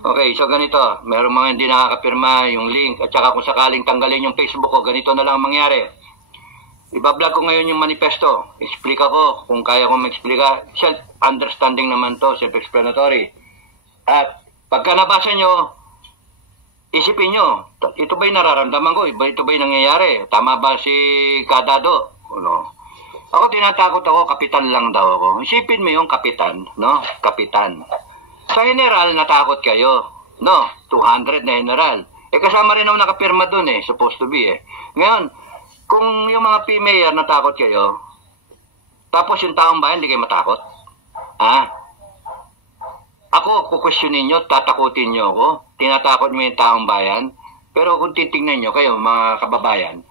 Okay, so ganito, merong mga hindi nakakapirma yung link at saka kung sakaling tanggalin yung Facebook ko, ganito na lang ang mangyari. Ibablog ko ngayon yung manifesto. Explica ko kung kaya kong mag-explica. Self-understanding naman to, self-explanatory. At pagka nabasa nyo, isipin nyo, ito ba'y nararamdaman ko? Ito ba'y nangyayari? Tama ba si Kadado? Ano? Ako tinatakot ako, kapitan lang daw ako. Isipin mo yung kapitan, no? Kapitan. Sa general, natakot kayo. No, 200 na general. Kasama rin ako nakapirma dun supposed to be Ngayon, kung yung mga P-mayor natakot kayo, tapos yung taong bayan, hindi kayo matakot? Ha? Ako, kukwestiyonin nyo, tatakutin nyo ako, tinatakot mo yung taong bayan, pero kung titingnan nyo kayo, mga kababayan,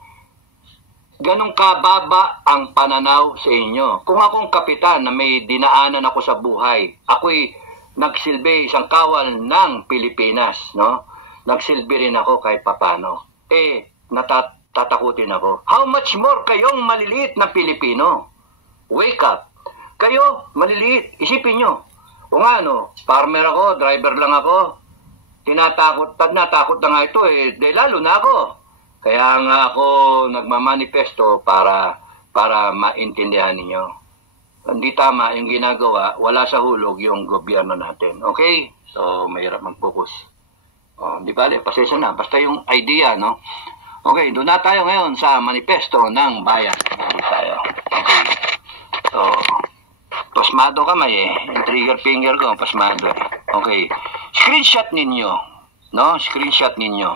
ganong kababa ang pananaw sa inyo. Kung akong kapitan na may dinaanan ako sa buhay, ako'y nagsilbi isang kawal ng Pilipinas, no? Nagsilbi rin ako kahit papano. Natatakutin ako. How much more kayong maliliit na Pilipino? Wake up. Kayo, maliliit. Isipin nyo. O nga, farmer ako, driver lang ako. Natakot na nga ito lalo na ako. Kaya nga ako nagmamanifesto para maintindihan ninyo. Hindi tama yung ginagawa, wala sa hulog yung gobyerno natin. Okay? So, mahirap mag-focus. Di ba? Pasensya na. Basta yung idea, no? Okay, doon na tayo ngayon sa manifesto ng bayan. Doon tayo. Okay. So, pasmado kamay Yung trigger finger ko, pasmado Okay. Screenshot ninyo. No? Screenshot ninyo.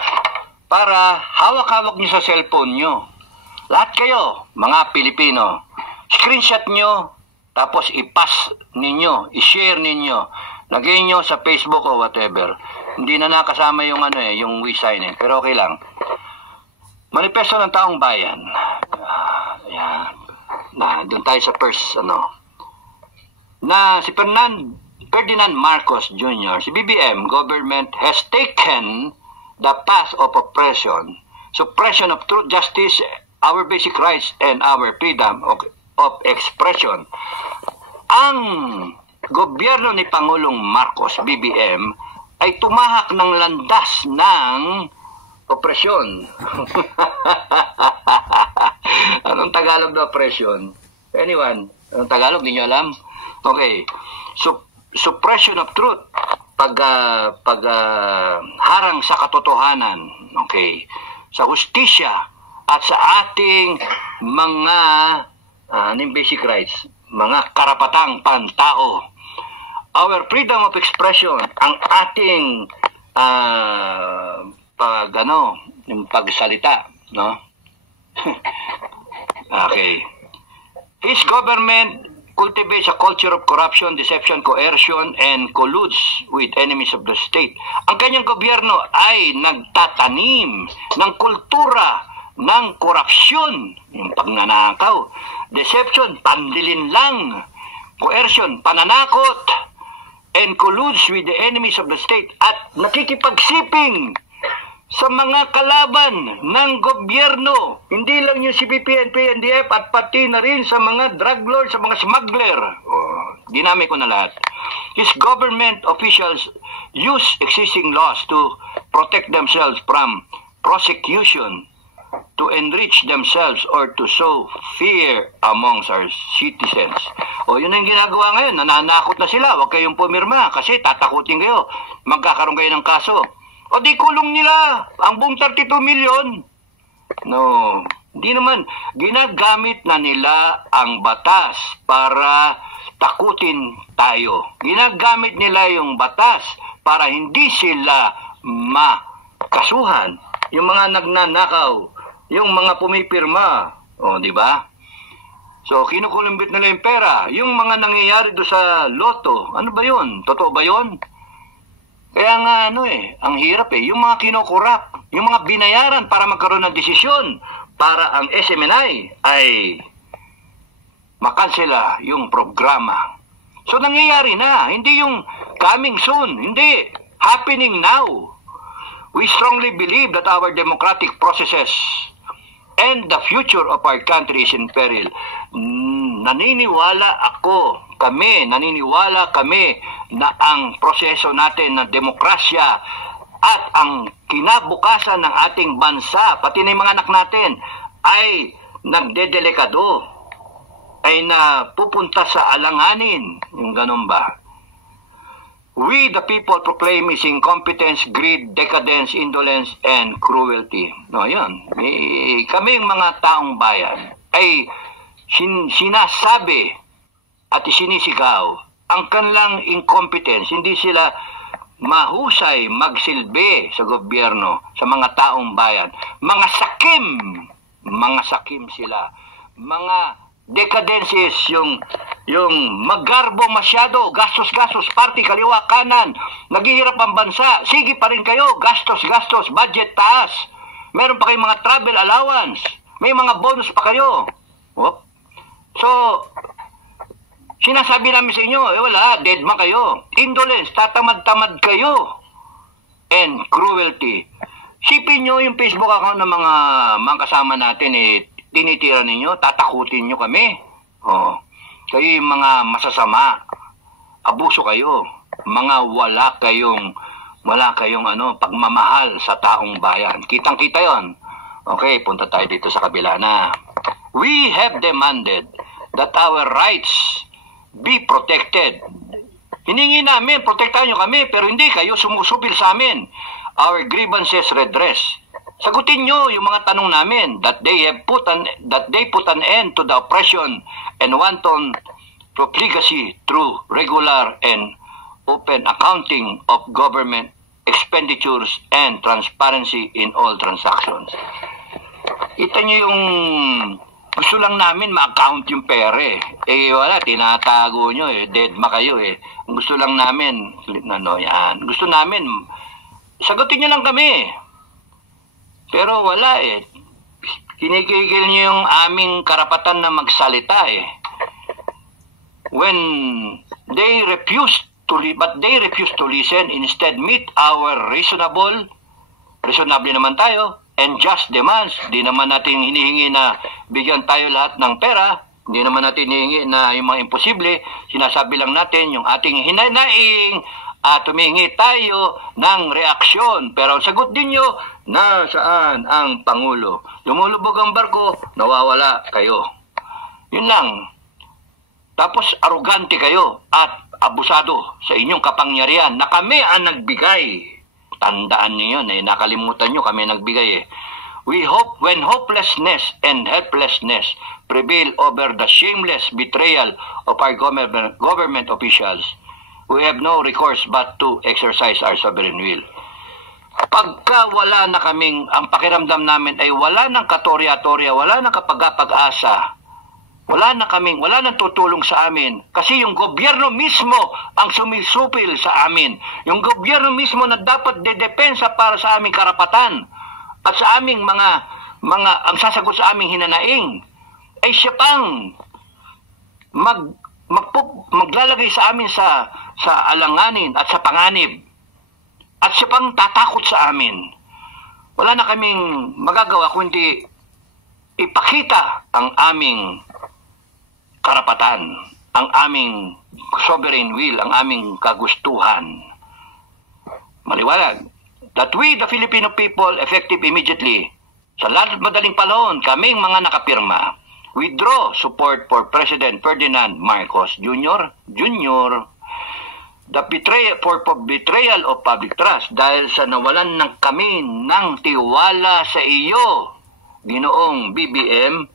Para hawak-hawak nyo sa cellphone nyo. Lahat kayo, mga Pilipino. Screenshot nyo. Tapos i-pass ninyo, i-share ninyo, lagay nyo sa Facebook o whatever. Hindi na nakasama yung yung WeSign pero okay lang. Manifesto ng taong bayan. Ayan. Doon tayo sa first, na si Ferdinand Marcos Jr., si BBM government has taken the path of oppression, suppression of truth, justice, our basic rights, and our freedom of expression. Ang gobyerno ni Pangulong Marcos, BBM, ay tumahak ng landas ng opresyon. Anong Tagalog na opresyon? Anyone? Anong Tagalog? Hindi nyo alam? Okay. Suppression of truth. Harang sa katotohanan. Okay. Sa hustisya at sa ating mga basic rights, mga karapatang pantao. Our freedom of expression, ang ating yung pagsalita, no? Okay. His government cultivates a culture of corruption, deception, coercion, and colludes with enemies of the state. Ang kanyang gobyerno ay nagtatanim ng kultura ng korupsyon, yung pagnanakaw, deception, pandilin lang, coercion, pananakot, and colludes with the enemies of the state, at nakikipagsiping sa mga kalaban ng gobyerno, hindi lang yung CPP, NDF, at pati na rin sa mga drug lords, sa mga smuggler. Dinami ko na lahat. His government officials use existing laws to protect themselves from prosecution, to enrich themselves, or to sow fear amongst our citizens. Yun ang ginagawa ngayon. Nananakot na sila. Huwag kayong pumirma kasi tatakutin kayo. Magkakaroon kayo ng kaso. Di kulong nila ang buong 32 million. No. Hindi naman. Ginagamit na nila ang batas para takutin tayo. Ginagamit nila yung batas para hindi sila makasuhan. Yung mga nagnanakaw, yung mga pumipirma, di ba? So, kinukulumbit nila yung pera. Yung mga nangyayari do sa loto, ano ba yun? Totoo ba yun? Kaya nga, ang hirap yung mga kinukurap, yung mga binayaran para magkaroon ng desisyon, para ang SMNI ay makansela yung programa. So, nangyayari na. Hindi yung coming soon. Hindi. Happening now. We strongly believe that our democratic processes and the future of our country is in peril. Naniniwala kami na ang proseso natin ng demokrasya at ang kinabukasan ng ating bansa, pati na yung mga anak natin, ay nagdedelikado, ay napupunta sa alanganin. Yung ganun ba? We, the people, proclaim is incompetence, greed, decadence, indolence, and cruelty. No, yun. Kaming mga taong bayan ay sinasabi at sinisigaw ang kanilang incompetence. Hindi sila mahusay magsilbi sa gobyerno, sa mga taong bayan. Mga sakim sila. Mga decadences, yung maggarbo masyado, gastos, party, kaliwa, kanan, naghihirap ang bansa, sige pa rin kayo, gastos, budget taas, meron pa kayong mga travel allowance, may mga bonus pa kayo. So, sinasabi namin sa inyo, wala, dead man kayo, indolence, tatamad-tamad kayo, and cruelty. Sipin nyo yung Facebook account ng mga kasama natin, tinitira ninyo, tatakutin nyo kami. Kayo yung mga masasama. Abuso kayo. Mga wala kayong pagmamahal sa taong bayan. Kitang-kita yon. Okay, punta tayo dito sa kabila na. We have demanded that our rights be protected. Hiningi namin, protektahan nyo kami, pero hindi kayo sumusubil sa amin. Our grievances redress. Sagutin nyo yung mga tanong namin that they put an end to the oppression and wanton profligacy through regular and open accounting of government expenditures and transparency in all transactions. Kita nyo yung gusto lang namin ma-account yung pera wala, tinatago nyo dead ma kayo Gusto lang namin, yan. Gusto namin, sagutin nyo lang kami. Pero wala Kinikigil niyo yung aming karapatan na magsalita When they refuse to listen, instead meet our reasonable naman tayo, and just demands. Di naman natin hinihingi na bigyan tayo lahat ng pera. Hindi naman natin hinihingi na yung mga imposible. Sinasabi lang natin yung ating hinanaing at tumingi tayo ng reaksyon. Pero ang sagot din nyo, nasaan ang Pangulo? Lumulubog ang barko, nawawala kayo. Yun lang. Tapos arugante kayo at abusado sa inyong kapangyarihan na kami ang nagbigay. Tandaan niyo yun nakalimutan nyo kami nagbigay We hope when hopelessness and helplessness prevail over the shameless betrayal of our government officials, we have no recourse but to exercise our sovereign will. Pagka wala na kaming, ang pakiramdam namin ay wala ng katorya-torya, wala ng kapag-asa, wala nang tutulong sa amin. Kasi yung gobyerno mismo ang sumisupil sa amin. Yung gobyerno mismo na dapat dedepensa para sa aming karapatan at sa aming ang sasagot sa aming hinanaing, ay siya pang maglalagay sa amin sa alanganin at sa panganib. At siya pang tatakot sa amin. Wala na kaming magagawa kundi ipakita ang aming karapatan, ang aming sovereign will, ang aming kagustuhan. Maliwanag. That we, the Filipino people, effective immediately, sa madaling panahon, kaming mga nakapirma, withdraw support for President Ferdinand Marcos Jr. The betrayal of public trust dahil sa nawalan ng kami ng tiwala sa iyo, Ginoong BBM,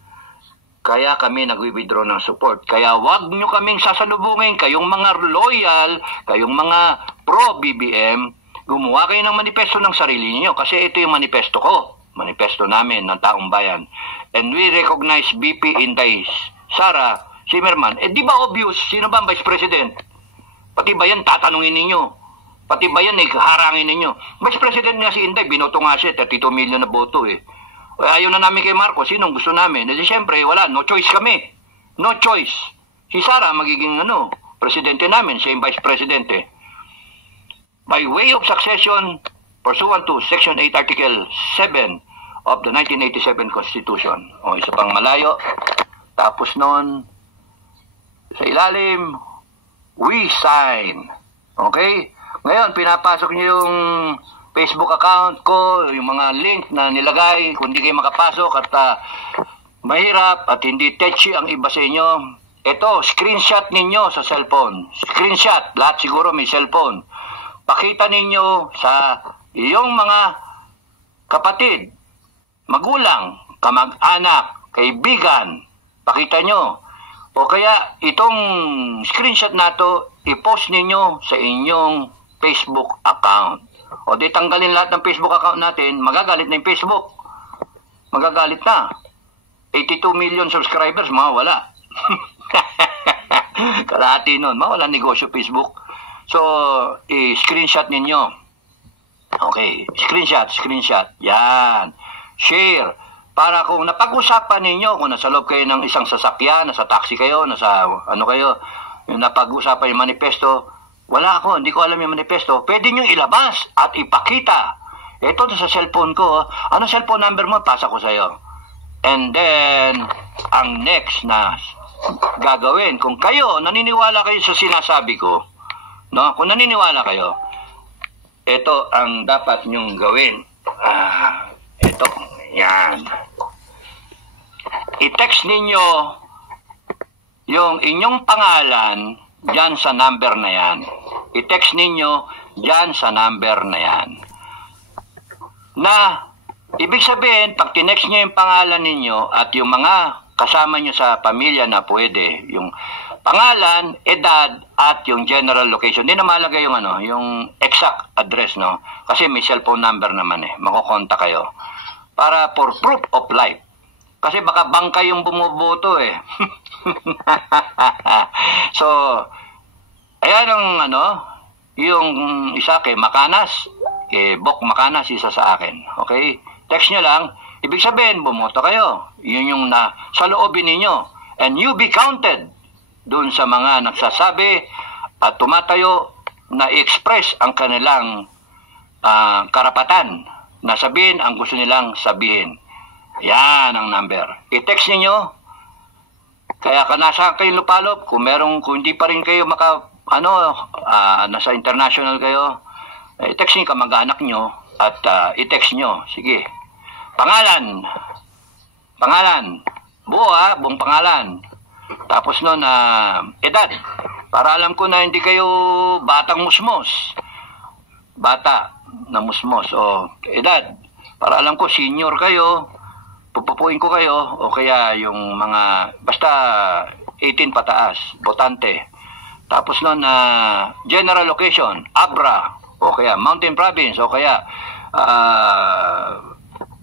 kaya kami nag-withdraw ng support. Kaya wag nyo kaming sasalubungin, kayong mga loyal, kayong mga pro-BBM, gumawa kayo ng manifesto ng sarili niyo kasi ito yung manifesto ko, manifesto namin ng taong bayan. And we recognize BP Inday Sara Zimmerman. Di ba obvious, sino ba ang Vice President? Pati ba yan tatanungin ninyo? Pati ba yan harangin ninyo? Vice President nga si Inday, binoto nga siya, 32 million na boto Ayaw na namin kay Marcos, sinong gusto namin? Siyempre, wala, no choice kami. No choice. Si Sara magiging presidente namin, siya yung Vice Presidente. By way of succession, pursuant to Section 8, Article 7 of the 1987 Constitution. Isa pang malayo. Tapos noon, sa ilalim, we sign Okay? Ngayon, pinapasok nyo yung Facebook account ko, yung mga link na nilagay, kung hindi kayo makapasok at mahirap at hindi touchy ang iba sa inyo. Ito, screenshot ninyo sa cellphone. Screenshot, lahat siguro may cellphone. Pakita ninyo sa iyong mga kapatid, magulang, kamag-anak, kaibigan, pakita nyo. O kaya itong screenshot na to, i-post ninyo sa inyong Facebook account. O di tanggalin lahat ng Facebook account natin, magagalit na yung Facebook. Magagalit na. 82 million subscribers, mawala. Kalahati nun, mawala negosyo Facebook. So, i-screenshot ninyo. Okay, screenshot. Yan. Share. Para kung napag-usapan ninyo, kung nasa loob kayo ng isang sasakyan, nasa taxi kayo, nasa ano kayo, yung napag-usapan yung manifesto, wala ako, hindi ko alam yung manifesto, pwede nyo ilabas at ipakita. Ito sa cellphone ko, ano cellphone number mo? Pasa ko sa'yo. And then, ang next na gagawin, kung kayo, naniniwala kayo sa sinasabi ko, no? Kung naniniwala kayo, ito ang dapat nyong gawin. Ito, yan. I-text ninyo yung inyong pangalan dyan sa number na yan. I-text ninyo dyan sa number na yan. Na, ibig sabihin, pag tinext nyo yung pangalan ninyo at yung mga kasama nyo sa pamilya na pwede, yung pangalan, edad, at yung general location. Hindi na malagay yung yung exact address, no? Kasi may cellphone number naman makukonta kayo. Para for proof of life. Kasi baka bangka yung bumuboto So, ayan ang yung isa kay Makanas, Bok Makanas, isa sa akin. Okay? Text nyo lang, ibig sabihin, bumoto kayo. Yun yung sa loobin ninyo. And you be counted dun sa mga nagsasabi at tumatayo na i-express ang kanilang karapatan na sabihin ang gusto nilang sabihin. Yan ang number. I-text ninyo. Kaya nasa kayong lupalop, kung hindi pa rin kayo nasa international kayo, i-text nyo kamag-anak nyo at i-text nyo. Sige. Pangalan. Buong pangalan. Tapos nun, edad. Para alam ko na hindi kayo batang musmos. Bata na musmos. O, edad. Para alam ko, senior kayo. Pupupuin ko kayo. O kaya yung mga, basta 18 pataas. Botante. Tapos nun, general location. Abra. O kaya Mountain Province. O kaya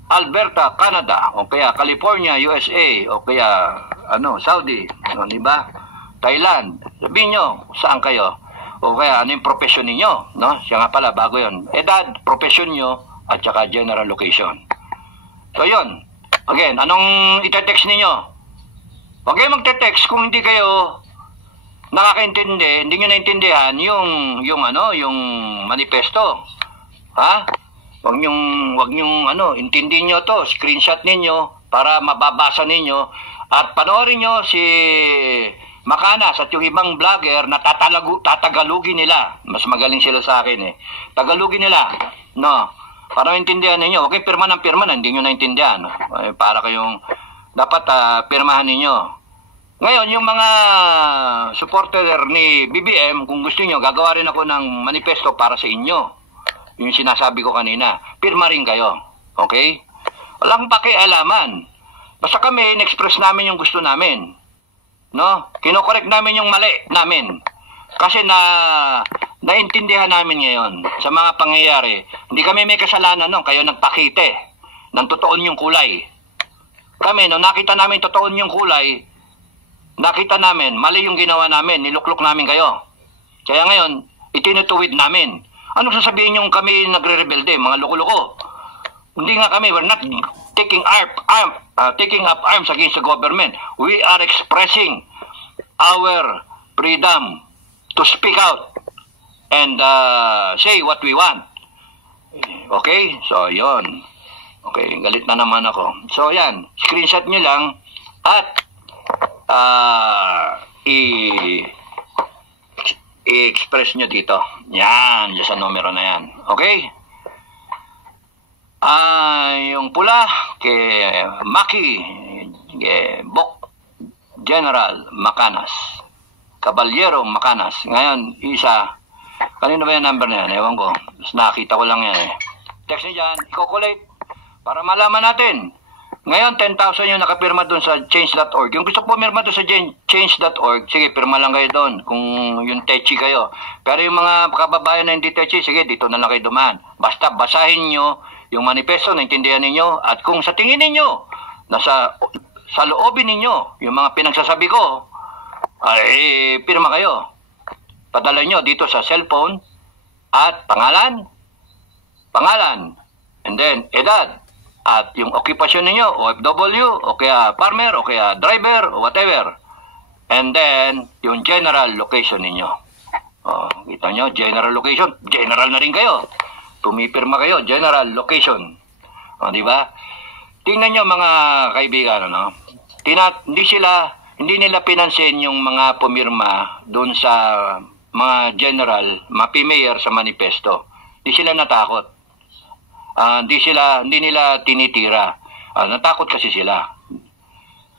Alberta, Canada. O kaya California, USA. O kaya Saudi. Di ba? Thailand. Sabihin nyo, saan kayo? O kaya, ano yung profession ninyo? No? Siya nga pala, bago yon. Edad, profession nyo, at saka general location. So, yun. Again, anong itetext ninyo? Huwag kayo magte-text kung hindi kayo nakakaintindi, hindi nyo naintindihan yung manifesto. Ha? Huwag nyong intindihin nyo to, screenshot ninyo para mababasa ninyo at panoorin nyo si Makanas at yung ibang vlogger na tatagalugin nila. Mas magaling sila sa akin Tagalugin nila. No. Para maintindihan ninyo. Huwag kayong pirma ng pirma na hindi nyo naintindihan. Para kayong dapat pirmahan ninyo. Ngayon, yung mga supporter ni BBM, kung gusto nyo, gagawa rin ako ng manifesto para sa inyo. Yung sinasabi ko kanina. Pirma rin kayo. Okay? Walang pakialaman. Basta kami, in-express namin yung gusto namin. No? Kinokorek namin yung mali namin. Kasi naintindihan namin ngayon sa mga pangyayari. Hindi kami may kasalanan kayo nagpakite ng totoon yung kulay. Kami, nung nakita namin totoon yung kulay, nakita namin, mali yung ginawa namin, niluklok namin kayo. Kaya ngayon, itinutuwid namin. Anong sasabihin yung kami nagre-rebelde, mga loko-loko? Hindi nga kami, we're not taking up arms against the government. We are expressing our freedom to speak out and say what we want. Okay? So, yon. Okay, galit na naman ako. So, yan. Screenshot nyo lang at i-express nyo dito. Yan, dyan sa numero na yan. Okay? Yung pula, kay Maki, Bok General Macanas. Caballero Macanas. Ngayon, isa, kanino ba yung number na yan? Ewan ko. Nakita ko lang yan eh. Text nyo dyan, i-collate para malaman natin. Ngayon, 10,000 yung nakapirma doon sa change.org. Yung gusto pumirma doon sa change.org, sige, pirma lang kayo doon kung yung techi kayo. Pero yung mga kababayan na hindi techi, sige, dito na lang kayo dumaan. Basta basahin nyo yung manifesto, naintindihan ninyo, at kung sa tingin ninyo, sa loobin ninyo, yung mga pinagsasabi ko, ay pirma kayo. Padala nyo dito sa cellphone at pangalan, and then edad, at yung occupation ninyo, OFW, o kaya farmer, o kaya driver, o whatever. And then, yung general location ninyo. Kita nyo, general location. General na rin kayo. Pumipirma kayo, general location. Di ba? Tingnan nyo mga kaibigan, ano? Hindi nila pinansin yung mga pumirma doon sa mga general, mayor sa manifesto. Hindi sila natakot. Hindi nila tinitira. Natakot kasi sila.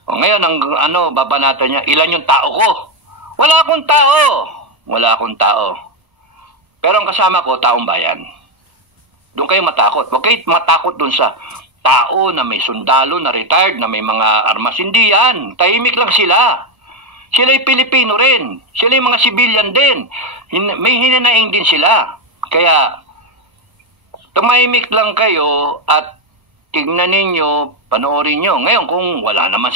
Ngayon, babanatan niya, ilan yung tao ko? Wala akong tao. Pero ang kasama ko, taong bayan. Doon kayo matakot. Huwag kayo matakot doon sa tao na may sundalo, na retired, na may mga armas. Hindi yan. Tahimik lang sila. Sila'y Pilipino rin. Sila'y mga civilian din. May hinanaing din sila. Kaya, tumahimik lang kayo at tignan ninyo, panoorin nyo. Ngayon, kung wala naman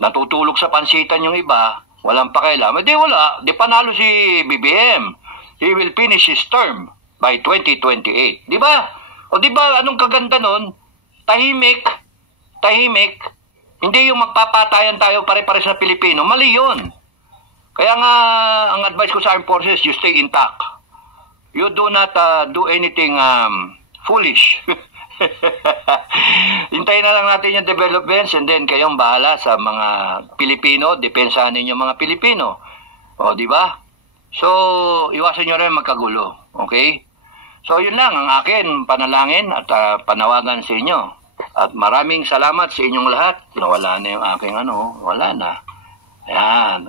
natutulog sa pansitan yung iba, walang pakialam, di wala, di panalo si BBM. He will finish his term by 2028. Di ba? O di ba, anong kaganda nun? Tahimik. Hindi yung magpapatayan tayo pare-pare sa Pilipino. Mali yun. Kaya nga, ang advice ko sa armed forces, you stay intact. You do not do anything foolish. Hintayin na lang natin yung developments and then kayong bahala sa mga Pilipino, depensahan ninyo mga Pilipino. O, di ba? So, iwasan nyo rin magkagulo. Okay? So, yun lang ang akin panalangin at panawagan sa inyo. At maraming salamat sa inyong lahat. Wala na yung aking wala na. Ayan,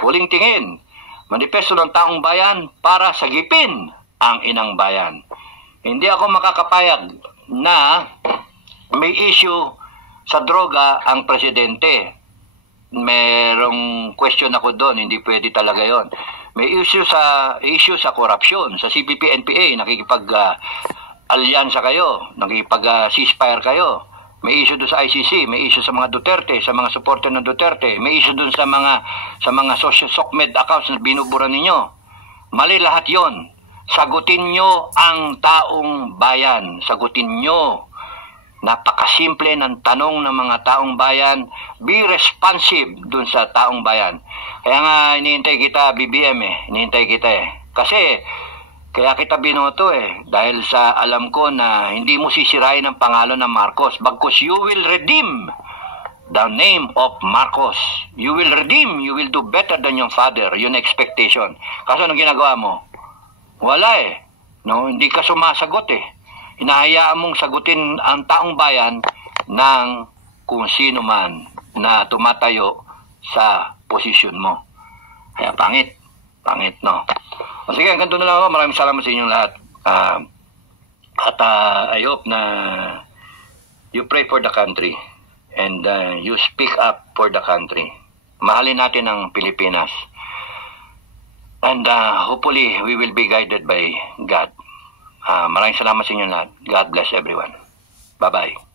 huling tingin. Manifesto ng taong bayan para sagipin ang inang bayan. Hindi ako makakapayag na may issue sa droga ang presidente. Merong question ako doon, hindi pwede talaga yon. May issue sa corruption, sa CPP-NPA, nakikipag-alyansa kayo, nakikipag-ceasefire kayo. May issue doon sa ICC, may issue sa mga Duterte, sa mga supporter ng Duterte, may issue doon sa mga social SOCMED accounts na binubura ninyo. Mali lahat yon. Sagutin nyo ang taong bayan. Sagutin nyo. Napakasimple ng tanong ng mga taong bayan. Be responsive dun sa taong bayan. Kaya nga, hinihintay kita, BBM Hinihintay kita Kasi, kaya kita binoto Dahil sa alam ko na hindi mo sisirain ang pangalan ng Marcos. Bagkus you will redeem the name of Marcos. You will redeem. You will do better than your father. Yun expectation. Kasi anong ginagawa mo? Wala No, hindi ka sumasagot Hinahayaan mong sagutin ang taong bayan ng kung sino man na tumatayo sa posisyon mo. Kaya pangit, no? O sige, hanggang doon na lang ako. Maraming salamat sa inyong lahat. At I hope na you pray for the country and you speak up for the country. Mahalin natin ang Pilipinas. And hopefully, we will be guided by God. Maraming salamat sa inyo lahat. God bless everyone. Bye-bye.